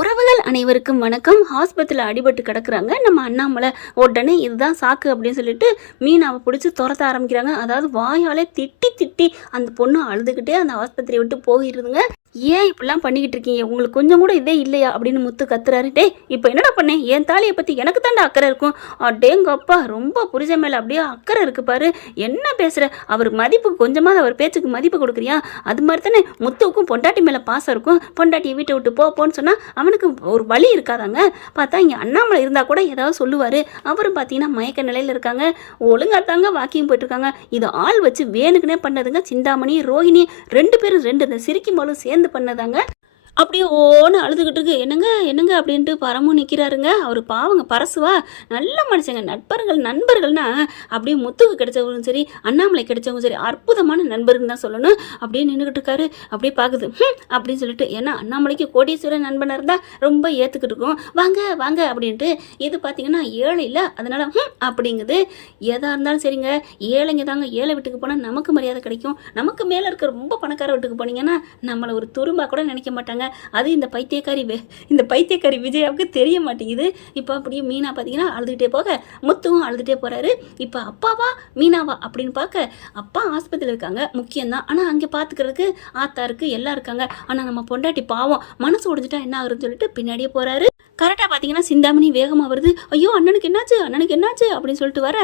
உறவுகள் அனைவருக்கும் வணக்கம். ஹாஸ்பிட்டலில் அடிபட்டு கிடக்குறாங்க நம்ம அண்ணாமலை. உடனே இதுதான் சாக்கு அப்படின்னு சொல்லிட்டு மீனாவை பிடிச்சி துரத்த ஆரம்பிக்கிறாங்க. அதாவது வாயாலே திட்டி திட்டி அந்த பொண்ணு அழுதுகிட்டே அந்த ஆஸ்பத்திரியை விட்டு போயிருதுங்க. ஏன் இப்படிலாம் பண்ணிக்கிட்டு இருக்கீங்க, உங்களுக்கு கொஞ்சம் கூட இதே இல்லையா அப்படின்னு முத்து கத்துறாரு. டே இப்போ என்னடா பண்ணேன், என் தாலியை பற்றி எனக்கு தாண்டா அக்கறை இருக்கும். அடேங்க அப்பா, ரொம்ப புரிஞ்ச மேலே அப்படியே அக்கறை இருக்கு பாரு, என்ன பேசுகிற, அவர் மதிப்பு கொஞ்சமாவது அவர் பேச்சுக்கு மதிப்பு கொடுக்குறியா? அது மாதிரி தானே முத்துவுக்கும் பொண்டாட்டி மேலே பாசம் இருக்கும். பொண்டாட்டியை வீட்டை விட்டு போன்னு சொன்னால் அவனுக்கு ஒரு வழி இருக்காதாங்க. பார்த்தா இங்கே அண்ணாமலை இருந்தால் கூட ஏதாவது சொல்லுவார். அவரும் பார்த்தீங்கன்னா மயக்க நிலையில் இருக்காங்க. ஒழுங்காக தாங்க வாக்கிங் போயிட்டுருக்காங்க. இது ஆள் வச்சு வேணுக்குனே பண்ணதுங்க. சிந்தாமணி ரோஹிணி ரெண்டு பேரும் இந்த சிரிக்கும் போலும் சேர்ந்து பண்ணதாங்க. அப்படியே ஓன்னு அழுதுகிட்டு இருக்கு. என்னங்க என்னங்க அப்படின்ட்டு பரமும் நிற்கிறாருங்க. அவர் பாவங்க பரசுவா நல்ல மனுஷங்க. நண்பர்கள்னா அப்படியே முத்துக்கு கிடைச்சவங்களும் சரி, அண்ணாமலை கிடைச்சவங்க சரி, அற்புதமான நண்பர்கள் தான் சொல்லணும். அப்படியே நின்றுக்கிட்டு இருக்காரு. அப்படியே பார்க்குது அப்படின்னு சொல்லிட்டு. ஏன்னா அண்ணாமலைக்கு கோடீஸ்வரன் நண்பனாக இருந்தால் ரொம்ப ஏற்றுக்கிட்டு இருக்கும். வாங்க வாங்க அப்படின்ட்டு. இது பார்த்தீங்கன்னா ஏழை இல்லை, அதனால அப்படிங்குது. எதாக இருந்தாலும் சரிங்க, ஏழைங்க தாங்க. ஏழை வீட்டுக்கு போனால் நமக்கு மரியாதை கிடைக்கும். நமக்கு மேலே இருக்க ரொம்ப பணக்கார வீட்டுக்கு போனீங்கன்னா நம்மளை ஒரு துரும்பா கூட நினைக்க மாட்டாங்க. அது இந்த பைத்தியக்காரி விஜயாவுக்கு தெரிய மாட்டேங்குது. இப்போ அப்படியே மீனா பார்த்தீங்கன்னா அழுதுகிட்டே போக முத்துவும் அழுதுகிட்டே போகிறாரு. இப்போ அப்பாவா மீனாவா அப்படின்னு பார்க்க அப்பா ஆஸ்பத்திரியில் இருக்காங்க, முக்கியம்தான். ஆனால் அங்கே பார்த்துக்கிறதுக்கு ஆத்தா இருக்குது, எல்லாம் இருக்காங்க. ஆனால் நம்ம பொண்டாட்டி பாவம் மனசு உடைஞ்சிட்டா என்ன ஆகுதுன்னு சொல்லிட்டு பின்னாடியே போகிறாரு. கரெக்டாக பார்த்தீங்கன்னா சிந்தாமணி வேகமாக வருது. ஐயோ அண்ணனுக்கு என்னாச்சு அப்படின்னு சொல்லிட்டு வர,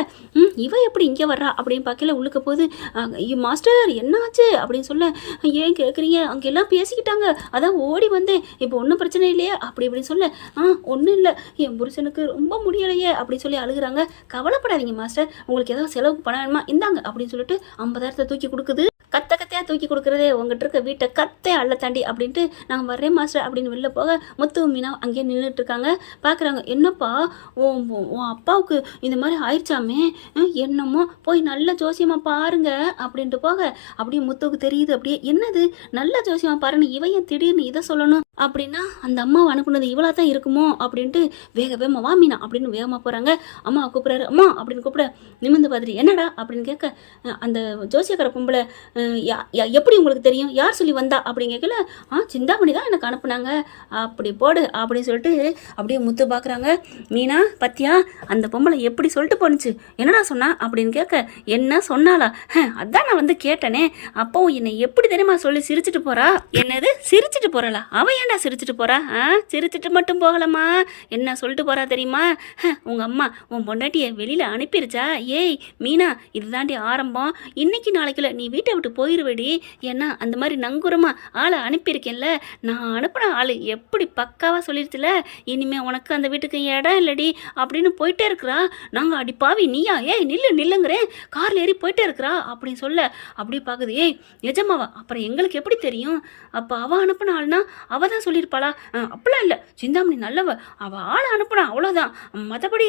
இவ எப்படி இங்கே வர்றா அப்படின்னு பார்க்கல. உள்ளுக்க போகுது. ஐயோ மாஸ்டர் என்னாச்சு அப்படின்னு சொல்ல, ஏன் கேட்குறீங்க, அங்கே எல்லாம் பேசிக்கிட்டாங்க, அதான் ஓடி வந்தேன். இப்போ ஒன்றும் பிரச்சனை இல்லையா அப்படின்னு சொல்ல, ஒன்றும் இல்லை, என் புருஷனுக்கு ரொம்ப முடியலையே அப்படின்னு சொல்லி அழுகுறாங்க. கவலைப்படாதீங்க மாஸ்டர், உங்களுக்கு ஏதாவது செலவுக்கு பணம் வேணுமா இந்தாங்க அப்படின்னு சொல்லிட்டு 50,000 தூக்கி கொடுக்குது. கத்தையாக தூக்கி கொடுக்குறதே உங்ககிட்ட இருக்க வீட்டை கத்தே அள்ள தாண்டி அப்படின்ட்டு நாங்கள் வர்றேன் மாஸ்டர் அப்படின்னு வெளில போக முத்து மீனா அங்கேயே நின்றுட்டு இருக்காங்க. பார்க்குறாங்க. என்னப்பா உன் அப்பாவுக்கு இந்த மாதிரி ஆயிடுச்சாமே, என்னமோ போய் நல்ல ஜோசியமாக பாருங்க அப்படின்ட்டு போக அப்படியே முத்துவுக்கு தெரியுது. அப்படியே என்னது நல்ல ஜோசியமாக பாருன்னு இவையன் திடீர்னு இதை சொல்லணும் அப்படின்னா அந்த அம்மாவை அனுப்புனது இவளாக தான் இருக்குமோ அப்படின்ட்டு வேகமாக வா மீனா அப்படின்னு வேகமாக போகிறாங்க. அம்மா கூப்பிட்றாரு. அம்மா அப்படின்னு கூப்பிட நிமிந்து பார்த்துட்டு என்னடா அப்படின்னு கேட்க, அந்த ஜோசியக்கார பொம்பளை எப்படி உங்களுக்கு தெரியும், யார் சொல்லி வந்தா அப்படின்னு கேட்கல. சிந்தாமணி தான் எனக்கு அனுப்புனாங்க அப்படி போடு அப்படின்னு சொல்லிட்டு அப்படியே முத்து பார்க்குறாங்க. மீனா பத்தியா அந்த பொம்பளை எப்படி சொல்லிட்டு போணுச்சு, என்னடா சொன்னா அப்படின்னு கேட்க, என்ன சொன்னாலா, அதான் நான் வந்து கேட்டனே. அப்போ என்னை எப்படி தெரியுமா சொல்லி சிரிச்சிட்டு போறா. என்னது சிரிச்சிட்டு போறாளா? அவ ஏன்டா சிரிச்சிட்டு போறா? சிரிச்சிட்டு மட்டும் போகலம்மா, என்ன சொல்லிட்டு போறா தெரியுமா, உங்க அம்மா உன் பொண்டாட்டியை வெளியில அனுப்பிருச்சா. ஏய் மீனா, இதுதாண்டி ஆரம்பம். இன்னைக்கு நாளைக்குல நீ வீட்டை விட்டு போயிருவேடி. ஏன்னா அந்த மாதிரி நங்குரமா ஆளை அனுப்பியிருக்கேன்ல, நான் அனுப்பின ஆள் எப்படி பக்காவாக சொல்லிடுச்சுல, இனிமே உனக்கு அந்த வீட்டுக்கு இடம் இல்லடி அப்படின்னு போயிட்டே இருக்கிறா. நாங்கள் அடி பாவி நீயா, ஏய் நில்லுங்கிறேன், காரில் ஏறி போயிட்டே இருக்கிறா அப்படின்னு சொல்ல அப்படி பார்க்குது. ஏய் நிஜமாவா? அப்புறம் எங்களுக்கு எப்படி தெரியும்? அப்போ அவள் அனுப்பின ஆள்னா அவள் தான் சொல்லியிருப்பாளா? அப்படிலாம் இல்லை, சிந்தாமணி நல்லவ, அவள் ஆளை அனுப்புனா அவ்வளோதான். மற்றபடி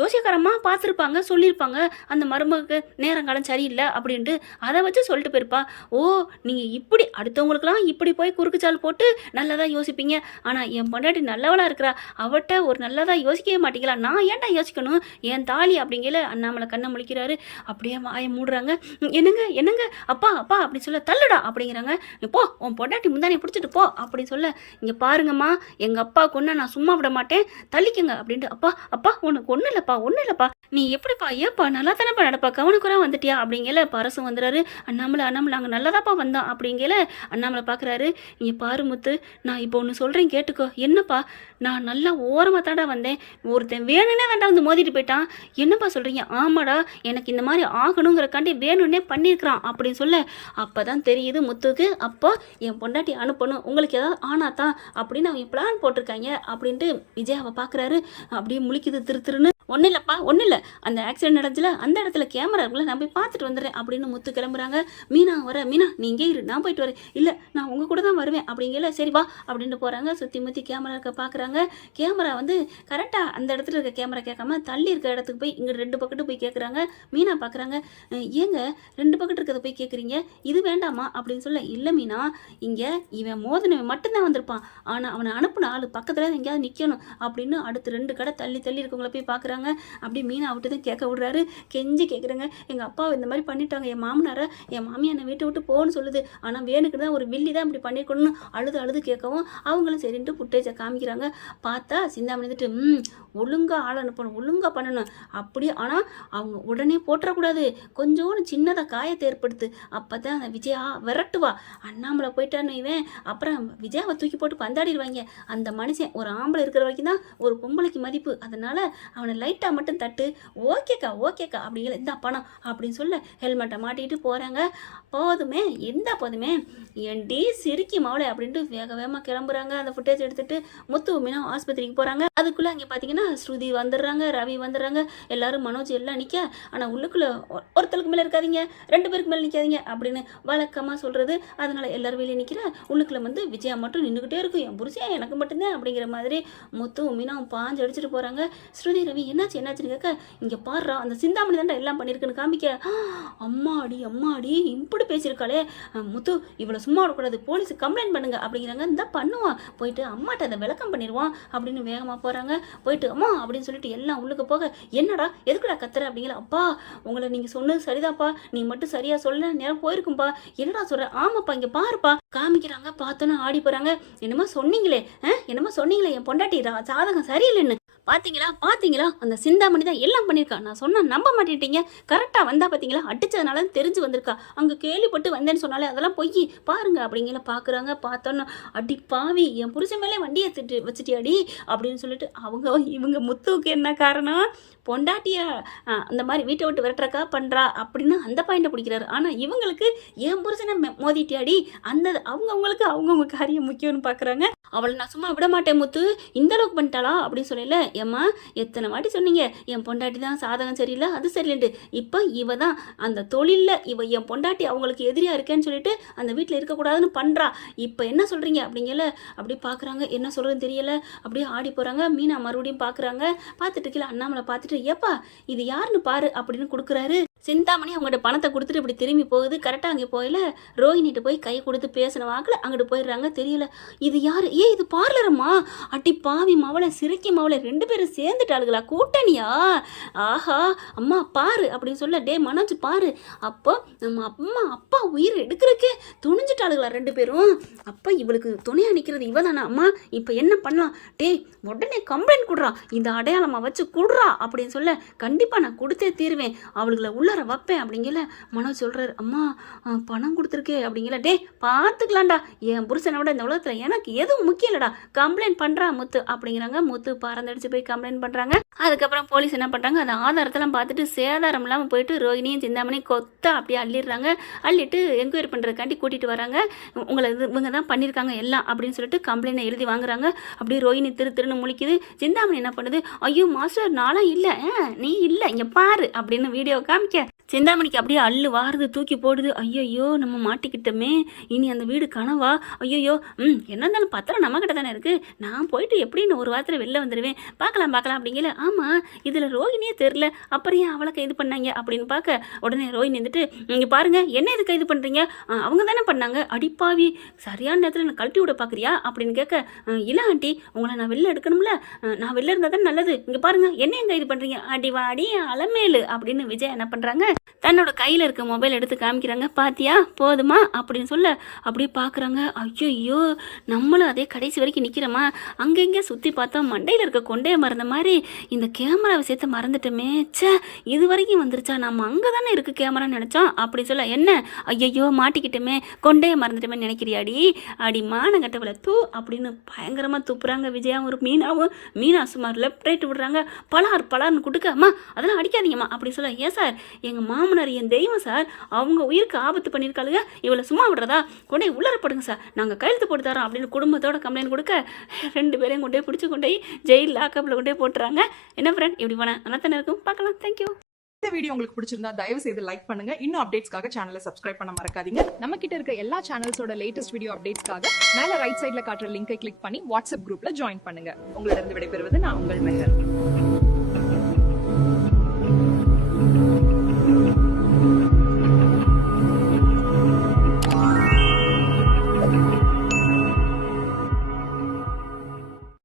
ஜோசியக்காரம்மா பார்த்துருப்பாங்க, சொல்லியிருப்பாங்க அந்த மருமகளுக்கு நேரங்காலம் சரியில்லை அப்படின்ட்டு அதை வச்சு சொல்லிட்டு போயிருப்பா. ஓ நீங்கள் இப்படி அடுத்தவங்களுக்குலாம் இப்படி போய் குறுக்குச்சால் போட்டு நல்லதாக யோசிப்பீங்க. ஆனால் என் பொண்டாட்டி நல்லவளாக இருக்கிறா, அவட்ட ஒரு நல்லதாக யோசிக்கவே மாட்டீங்களா? நான் ஏன்டா யோசிக்கணும், என் தாலி அப்படிங்கல. அண்ணாமலை கண்ணை முழிக்கிறாரு. அப்படியே வாயை மூடுறாங்க. என்னங்க அப்பா அப்படி சொல்ல, தள்ளுடா அப்படிங்கிறாங்க. போ உன் பொண்டாட்டி முந்தானே பிடிச்சிட்டு போ அப்படின்னு சொல்ல, இங்கே பாருங்கம்மா, எங்கள் அப்பா கொன்னா நான் சும்மா விட மாட்டேன், தள்ளிக்கங்க அப்படின்ட்டு. அப்பா உனக்கு ஒன்றும் இல்லைப்பா, நீ எப்படிப்பா, ஏப்பா நல்லா தானேப்பா நடப்பா, கவனக்குறா வந்துட்டியா அப்படிங்கல. பரசும் வந்துடுறாரு. அண்ணாமலை நாங்கள் நல்லதாப்பா வந்தோம் அப்படிங்கல. அண்ணாமலை பார்க்குறாரு. இங்கே பாரு முத்து, நான் இப்போ ஒன்று சொல்கிறேன் கேட்டுக்கோ. என்னப்பா, நான் நல்லா ஓரமாக தாண்டா வந்தேன், ஒருத்தன் வேணும்னே தாண்டா வந்து மோதிட்டு போயிட்டான். என்னப்பா சொல்கிறீங்க? ஆமாடா, எனக்கு இந்த மாதிரி ஆகணுங்கிறக்காண்டி வேணும்னே பண்ணியிருக்கிறான் அப்படின்னு சொல்ல, அப்போ தான் தெரியுது முத்துக்கு, அப்போ என் பொண்டாட்டி அனுப்பணும், உங்களுக்கு ஏதாவது ஆனாதான் அப்படின்னு அவங்க பிளான் போட்டிருக்காங்க அப்படின்ட்டு விஜயாவை பார்க்குறாரு. அப்படியே முழிக்குது திருன்னு. ஒன்றும் இல்லை, அந்த ஆக்சிடென்ட் நடந்துச்சுல அந்த இடத்துல கேமரா இருக்குல்ல, நான் போய் பார்த்துட்டு வந்துடுறேன் அப்படின்னு முத்து கிளம்புறாங்க. மீனா நீ இங்கே இரு, நான் போயிட்டு வரேன். இல்லை நான் உங்கள் கூட தான் வருவேன் அப்படிங்கல. சரி வா அப்படின்ட்டு போகிறாங்க. சுற்றி முற்றி கேமரா இருக்க பார்க்குறாங்க. கேமரா வந்து கரெக்டாக அந்த இடத்துல இருக்க கேமரா கேட்காம தள்ளி இருக்க இடத்துக்கு போய் இங்கே 2 பக்கத்து போய் கேட்குறாங்க. மீனா பார்க்குறாங்க. ஏங்க 2 பக்கத்து இருக்கிறத போய் கேட்குறீங்க, இது வேண்டாமா அப்படின்னு சொல்ல, இல்லை மீனா, இங்கே இவன் மோதினவன் மட்டும்தான் வந்திருப்பான், ஆனால் அவனை அனுப்புன ஆள் பக்கத்தில் எங்கேயாவது நிற்கணும் அப்படின்னு அடுத்து 2 கடை தள்ளி இருக்கவங்கள போய் பார்க்குறாங்க. கேட்குறாங்க. அப்படி மீனா விட்டு தான் கேட்க விடுறாரு. கெஞ்சி கேட்குறேங்க, எங்கள் அப்பாவை இந்த மாதிரி பண்ணிட்டாங்க, என் மாமனாரை என் மாமியை என்னை வீட்டை விட்டு போகணும்னு சொல்லுது, ஆனால் வேணுக்கு தான் ஒரு வில்லி தான் இப்படி பண்ணிருக்கணும்னு அழுது கேட்கவும் அவங்களும் சரின்ட்டு ஃபுட்டேஜை காமிக்கிறாங்க. பார்த்தா சிந்தாமணி வந்துட்டு ஒழுங்காக ஆள் அனுப்பணும், ஒழுங்காக பண்ணணும் அப்படி. ஆனால் அவங்க உடனே போட்டுறக்கூடாது, கொஞ்சோன்னு சின்னதாக காயத்தை ஏற்படுத்து, அப்போ தான் அந்த விஜயா விரட்டுவா. அண்ணாமலை போயிட்டான்னு இவன் அப்புறம் விஜயாவை தூக்கி போட்டு பந்தாடிடுவாங்க. அந்த மனுஷன் ஒரு ஆம்பளை இருக்கிற வரைக்கும் தான் ஒரு பொம்பளைக்கு மதிப்பு, அதனால அவனை லைட்டாக மட்டும் தட்டு, ஓகேக்கா அப்படிங்கிற இந்த பணம் அப்படின்னு சொல்ல ஹெல்மெட்டை மாட்டிட்டு போகிறாங்க. போதுமே ஏண்டி சிரிக்கி மாவளை அப்படின்ட்டு வேகமாக கிளம்புறாங்க. அந்த ஃபுட்டேஜ் எடுத்துகிட்டு முத்து மீனா ஆஸ்பத்திரிக்கு போகிறாங்க. அதுக்குள்ளே அங்கே பார்த்தீங்கன்னா ஸ்ருதி வந்துடுறாங்க, ரவி வந்துடுறாங்க, எல்லாரும் மனோஜ் எல்லாம் நிற்க. ஆனால் உள்ளுக்குள்ளே ஒருத்தருக்கு மேலே இருக்காதீங்க, 2 பேருக்கு மேலே நிற்காதீங்க அப்படின்னு வழக்கமாக சொல்கிறது. அதனால் எல்லாரும் வெளியே நிற்கிற. உள்ளுக்குள்ளே வந்து விஜயா மட்டும் நின்றுக்கிட்டே இருக்கும், என் புருஷன் எனக்கு மட்டும்தான் அப்படிங்கிற மாதிரி முத்து மீனாவும் பாஞ்சு அடிச்சுட்டு போகிறாங்க. ஸ்ருதி ரவி என்னாச்சுன்னு கேட்க, இங்கே பாடுறா அந்த சிந்தாமணி தாண்டா எல்லாம் பண்ணியிருக்குன்னு காமிக்க. அம்மாடி இப்படி பேசியிருக்காளே முத்து, இவ்வளோ சும்மா விடக்கூடாது, போலீஸுக்கு கம்ப்ளைண்ட் பண்ணுங்க அப்படிங்கிறாங்க. இந்த பண்ணுவான், போயிட்டு அம்மாட்ட அதை விளக்கம் பண்ணிடுவான் அப்படின்னு வேகமாக போகிறாங்க. போயிட்டு அம்மா அப்படின்னு சொல்லிட்டு எல்லாம் உள்ளுக்கு போக, என்னடா எதுக்குடா கத்துற அப்படிங்கிற. அப்பா உங்களை நீங்கள் சொன்னது சரிதாப்பா, நீ மட்டும் சரியாக சொல்ல நேரம் போயிருக்கும்பா, என்னடா சொல்கிற. ஆமாப்பா இங்கே பாருப்பா காமிக்கிறாங்க. பார்த்தோன்னு ஆடி போகிறாங்க. என்னமோ சொன்னீங்களே என் பொண்டாட்டி சாதகம் சரியில்லைன்னு பாத்தீங்களா அந்த சிந்தாமணி தான் எல்லாம் பண்ணியிருக்கா, நான் சொன்னா நம்ப மாட்டேட்டீங்க, கரெக்டாக வந்தா பார்த்தீங்களா, அடிச்சதுனால தெரிஞ்சு வந்திருக்கா, அங்கே கேள்விப்பட்டு வந்தேன்னு சொன்னாலே அதெல்லாம் பொய் பாருங்க அப்படிங்கிற பார்க்குறாங்க. பார்த்தோன்னா அடி பாவி என் புருஷன் மேலே வண்டியை திட்டு வச்சுட்டியாடி அப்படின்னு சொல்லிட்டு இவங்க முத்துவுக்கு என்ன காரணம், பொண்டாட்டியா அந்த மாதிரி வீட்டை விட்டு விரட்டுறக்கா பண்ணுறா அப்படின்னு அந்த பாயிண்டை பிடிக்கிறாரு. ஆனால் இவங்களுக்கு என் புருஷனை மோதிட்டியாடி, அவங்கவுங்க காரியம் முக்கியம்னு பார்க்குறாங்க. அவளை நான் சும்மா விட மாட்டேன் முத்து, இந்த அளவுக்கு பண்ணிட்டாளா அப்படின்னு சொல்லல. ஏம்மா எத்தனை வாட்டி சொன்னீங்க என் பொண்டாட்டி தான் சாதகம் சரியில்லை அது சரியில்லைன்ட்டு, இப்போ இவ தான் அந்த தொழிலில் என் பொண்டாட்டி அவங்களுக்கு எதிரியாக இருக்கேன்னு சொல்லிட்டு அந்த வீட்டில் இருக்கக்கூடாதுன்னு பண்ணுறா, இப்போ என்ன சொல்கிறீங்க அப்படிங்கல. அப்படி பார்க்குறாங்க, என்ன சொல்கிறதுன்னு தெரியல. அப்படியே ஆடி போகிறாங்க. மீனா மறுபடியும் பார்க்குறாங்க. பார்த்துட்டு கீழே அண்ணாமலை பார்த்துட்டு, ஏப்பா இது யாருன்னு பாரு அப்படின்னு கொடுக்குறாரு. சிந்தாமணி அவங்கள்ட்ட பணத்தை கொடுத்துட்டு இப்படி திரும்பி போகுது. கரெக்டாக அங்கே போயில ரோஹினிட்டு போய் கை கொடுத்து பேசின வாக்கில் அங்கிட்டு போயிடுறாங்க. தெரியல இது யார், இது பார்லரம்மா, அட்டி பாவி மவளை சிரிக்கி மவளை 2 பேரும் சேர்ந்துட்டாளுங்களா, கூட்டணியா, ஆஹா அம்மா பாரு அப்படின்னு சொல்ல, டே மனோஜ் பாரு, அப்போ நம்ம அம்மா அப்பா உயிர் எடுக்கிறதுக்கே துணிஞ்சிட்டாளுங்களா 2 பேரும், அப்போ இவளுக்கு துணையாக நிற்கிறது இவ தானே அம்மா, இப்போ என்ன பண்ணலாம், டே உடனே கம்ப்ளைண்ட் கொடுறா, இந்த அடையாளமாக வச்சு கொடுறா அப்படின்னு சொல்ல, கண்டிப்பாக நான் கொடுத்தே தீருவேன், அவளுகளை உள்ளார வைப்பேன் அப்படிங்கல. மனோஜ் சொல்கிறார், அம்மா பணம் கொடுத்துருக்கே அப்படிங்கல. டே பார்த்துக்கலாம்டா, என் புருஷனை விட இந்த உலகத்தில் எனக்கு எதுவும் முக்கியம் இல்லைடா, கம்ப்ளைண்ட் பண்ணுறா முத்து அப்படிங்கிறாங்க. முத்து பறந்தடிச்சு போய் கம்ப்ளைண்ட் பண்ணுறாங்க. அதுக்கப்புறம் போலீஸ் என்ன பண்ணுறாங்க, அந்த ஆதாரத்தெல்லாம் பார்த்துட்டு சேதாரம் இல்லாமல் போயிட்டு ரோஹினியும் சிந்தாமணி கொத்த அப்படியே அள்ளிடுறாங்க. அள்ளிட்டு என்கொயரி பண்ணுறதுக்காண்டி கூட்டிகிட்டு வராங்க. உங்களை இவங்க தான் பண்ணியிருக்காங்க எல்லாம் அப்படின்னு சொல்லிட்டு கம்ப்ளைண்ட்டை எழுதி வாங்குறாங்க. அப்படியே ரோஹினி திருன்னு முழிக்குது. சிந்தாமணி என்ன பண்ணுது, ஐயோ மாஸ்டர் நானும் இல்லை, நீ இல்லை இங்கே பாரு அப்படின்னு வீடியோ காமிக்க. சிந்தாமணிக்கு அப்படியே அள்ளு வாருது, தூக்கி போடுது. ஐயோ நம்ம மாட்டிக்கிட்டோமே, இனி அந்த வீடு கனவா, ஐயோ என்ன இருந்தாலும் பத்திரம் நம்மக்கிட்ட தானே இருக்குது, நான் போயிட்டு எப்படின்னு ஒரு வாரத்தில் வெளில வந்துடுவேன், பார்க்கலாம் அப்படிங்கல. ஆமாம் இதில் ரோஹினியே தெரில, அப்புறம் ஏன் அவளை கைது பண்ணாங்க அப்படின்னு பார்க்க, உடனே ரோஹினி வந்துட்டு, இங்கே பாருங்க என்ன இது கைது பண்ணுறீங்க, அவங்க தானே பண்ணாங்க, அடிப்பாவி சரியான நேரத்தில் நான் கழட்டி விட பார்க்குறியா அப்படின்னு கேட்க, இல்லை ஆண்டி உங்களை நான் வெளில எடுக்கணும்ல, நான் வெளில இருந்தால் தான் நல்லது, இங்கே பாருங்க என்ன கைது பண்ணுறீங்க, அடி அலமேலு அப்படின்னு விஜய் என்ன பண்ணுறாங்க, தன்னோட கையில் இருக்க மொபைல் எடுத்து காமிக்கிறாங்க. பாத்தியா போதுமா அப்படின்னு சொல்ல, அப்படியே பார்க்குறாங்க. ஐயோ நம்மளும் அதே கடைசி வரைக்கும் நிற்கிறோமா, அங்கங்கே சுற்றி பார்த்தோம், மண்டையில் இருக்க கொண்டையை மறந்த மாதிரி இந்த கேமரா விஷயத்தை மறந்துட்டோமே, சே இது வரைக்கும் வந்துருச்சா, நம்ம அங்கே தானே இருக்குது கேமரான்னு நினச்சோம் அப்படின்னு சொல்ல, என்ன ஐயோ மாட்டிக்கிட்டோமே கொண்டையை மறந்துட்டோமே நினைக்கிறியாடி, அடி மானங்கட்டவளை தூ அப்படின்னு பயங்கரமாக துப்புறாங்க. விஜயாவும் ஒரு மீனா சுமார் லெஃப்ட் ரைட் விடுறாங்க. பலார்னு கொடுக்க, அம்மா அதெல்லாம் அடிக்காதீங்கம்மா அப்படி சொல்ல, ஏன் சார் எங்கள் மாமனார் என் தெய்வம் சார், அவங்க உயிருக்கு ஆபத்து பண்ணியிருக்காளுங்க, இவளை சும்மா விடுறதா, கொண்டே உள்ளரப்படுங்க சார், நாங்கள் கையெழுத்து போட்டு தரோம் அப்படின்னு குடும்பத்தோட கம்ப்ளைண்ட் கொடுக்க, 2 பேரையும் கொண்டே பிடிச்சி கொண்டே ஜெயில் லாக்கப்பில் கொண்டே போட்டுறாங்க. என்ன ஃப்ரெண்ட் இப்படி போனேன் நல்லா தானே இருக்கும், பார்க்கலாம். தேங்க்யூ. இந்த வீடியோ உங்களுக்கு பிடிச்சிருந்தா தயவு செய்து லைக் பண்ணுங்க. இன்னும் அப்டேட்ஸ்க்காக சேனலை சப்ஸ்கிரைப் பண்ண மறக்காதீங்க. நம்ம கிட்ட இருக்க எல்லா சேனல்ஸோட லேட்டஸ்ட் வீடியோ அப்டேட்ஸ்க்காக மேல ரைட் சைடுல காட்டுற லிங்கை கிளிக் பண்ணி வாட்ஸ்அப் குரூப்ல ஜாயின் பண்ணுங்க. உங்களிடம் விடைபெறுவது நான் உங்கள் மெஹர்.